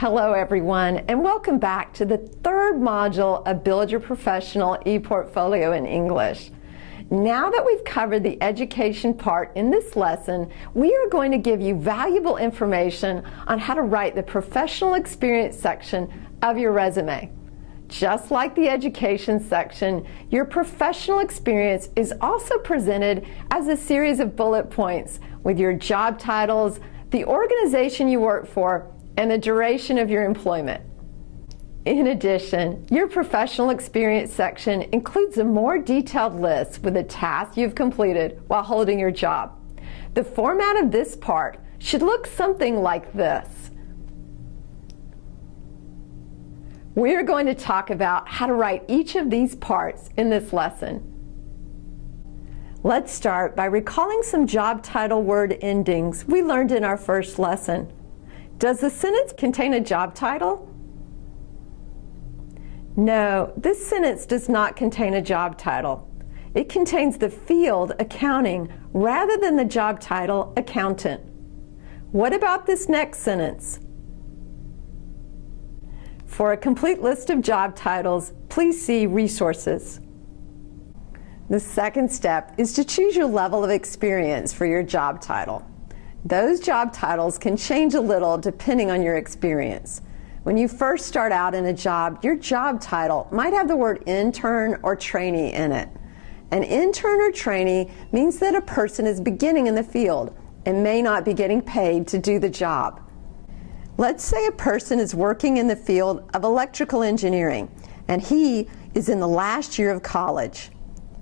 Hello everyone, and welcome back to the third module of Build Your Professional ePortfolio in English. Now that we've covered the education part in this lesson, we are going to give you valuable information on how to write the professional experience section of your resume. Just like the education section, your professional experience is also presented as a series of bullet points with your job titles, the organization you work for, and the duration of your employment. In addition, your professional experience section includes a more detailed list with the tasks you've completed while holding your job. The format of this part should look something like this. We are going to talk about how to write each of these parts in this lesson. Let's start by recalling some job title word endings we learned in our first lesson. Does the sentence contain a job title? No, this sentence does not contain a job title. It contains the field accounting rather than the job title accountant. What about this next sentence? For a complete list of job titles, please see resources. The second step is to choose your level of experience for your job title. Those job titles can change a little depending on your experience. When you first start out in a job, your job title might have the word intern or trainee in it. An intern or trainee means that a person is beginning in the field and may not be getting paid to do the job. Let's say a person is working in the field of electrical engineering and he is in the last year of college.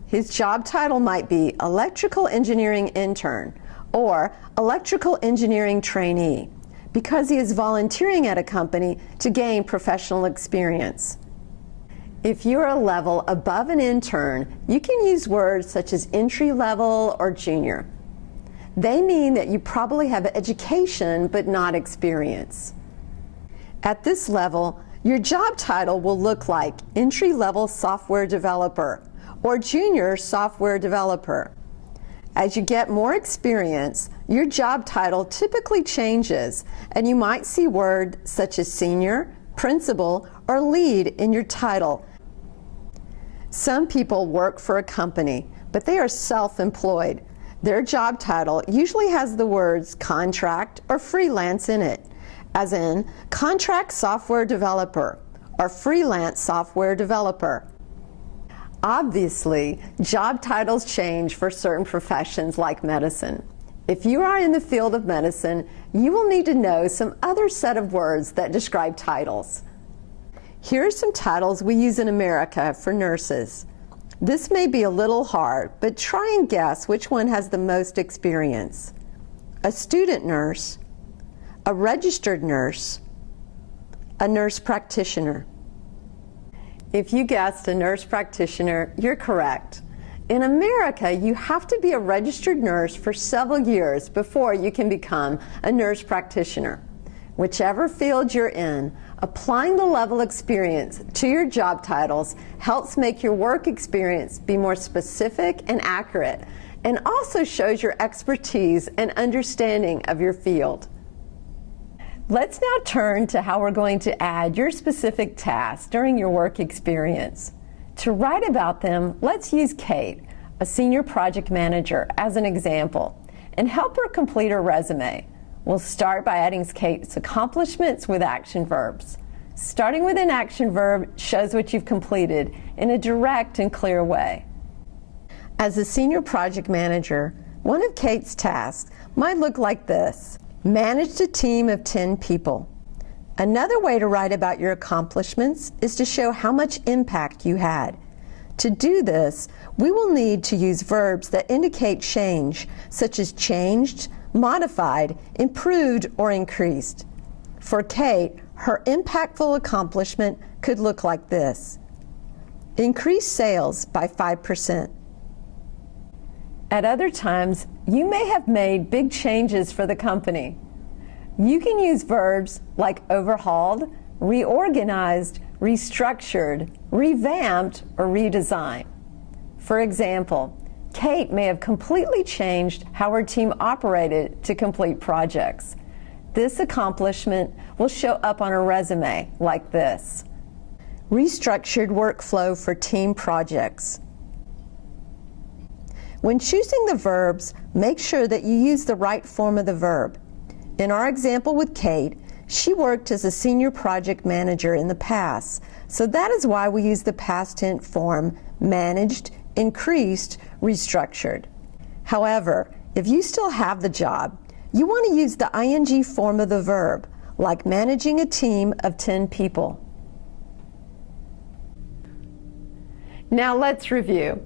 His job title might be electrical engineering intern or electrical engineering trainee because he is volunteering at a company to gain professional experience. If you're a level above an intern, you can use words such as entry level or junior. They mean that you probably have education but not experience. At this level, your job title will look like entry-level software developer or junior software developer. As you get more experience, your job title typically changes, and you might see words such as senior, principal, or lead in your title. Some people work for a company, but they are self-employed. Their job title usually has the words contract or freelance in it, as in contract software developer or freelance software developer. Obviously, job titles change for certain professions like medicine. If you are in the field of medicine, you will need to know some other set of words that describe titles. Here are some titles we use in America for nurses. This may be a little hard, but try and guess which one has the most experience. A student nurse, a registered nurse, a nurse practitioner. If you guessed a nurse practitioner, you're correct. In America, you have to be a registered nurse for several years before you can become a nurse practitioner. Whichever field you're in, applying the level experience to your job titles helps make your work experience be more specific and accurate, and also shows your expertise and understanding of your field. Let's now turn to how we're going to add your specific tasks during your work experience. To write about them, let's use Kate, a senior project manager, as an example, and help her complete her resume. We'll start by adding Kate's accomplishments with action verbs. Starting with an action verb shows what you've completed in a direct and clear way. As a senior project manager, one of Kate's tasks might look like this. Managed a team of 10 people. Another way to write about your accomplishments is to show how much impact you had. To do this, we will need to use verbs that indicate change, such as changed, modified, improved, or increased. For Kate, her impactful accomplishment could look like this. Increase sales by 5%. At other times, you may have made big changes for the company. You can use verbs like overhauled, reorganized, restructured, revamped, or redesigned. For example, Kate may have completely changed how her team operated to complete projects. This accomplishment will show up on a resume like this. Restructured workflow for team projects. When choosing the verbs, make sure that you use the right form of the verb. In our example with Kate, she worked as a senior project manager in the past, so that is why we use the past tense form managed, increased, restructured. However, if you still have the job, you want to use the ing form of the verb, like managing a team of 10 people. Now let's review.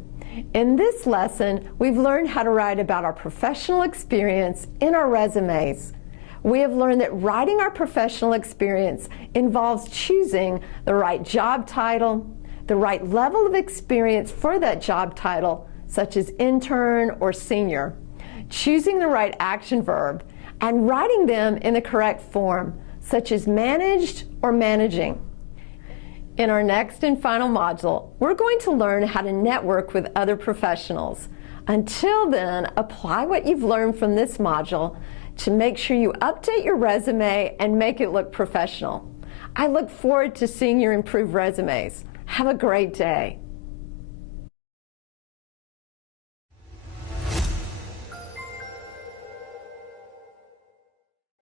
In this lesson, we've learned how to write about our professional experience in our resumes. We have learned that writing our professional experience involves choosing the right job title, the right level of experience for that job title, such as intern or senior, choosing the right action verb, and writing them in the correct form, such as managed or managing. In our next and final module, we're going to learn how to network with other professionals. Until then, apply what you've learned from this module to make sure you update your resume and make it look professional. I look forward to seeing your improved resumes. Have a great day.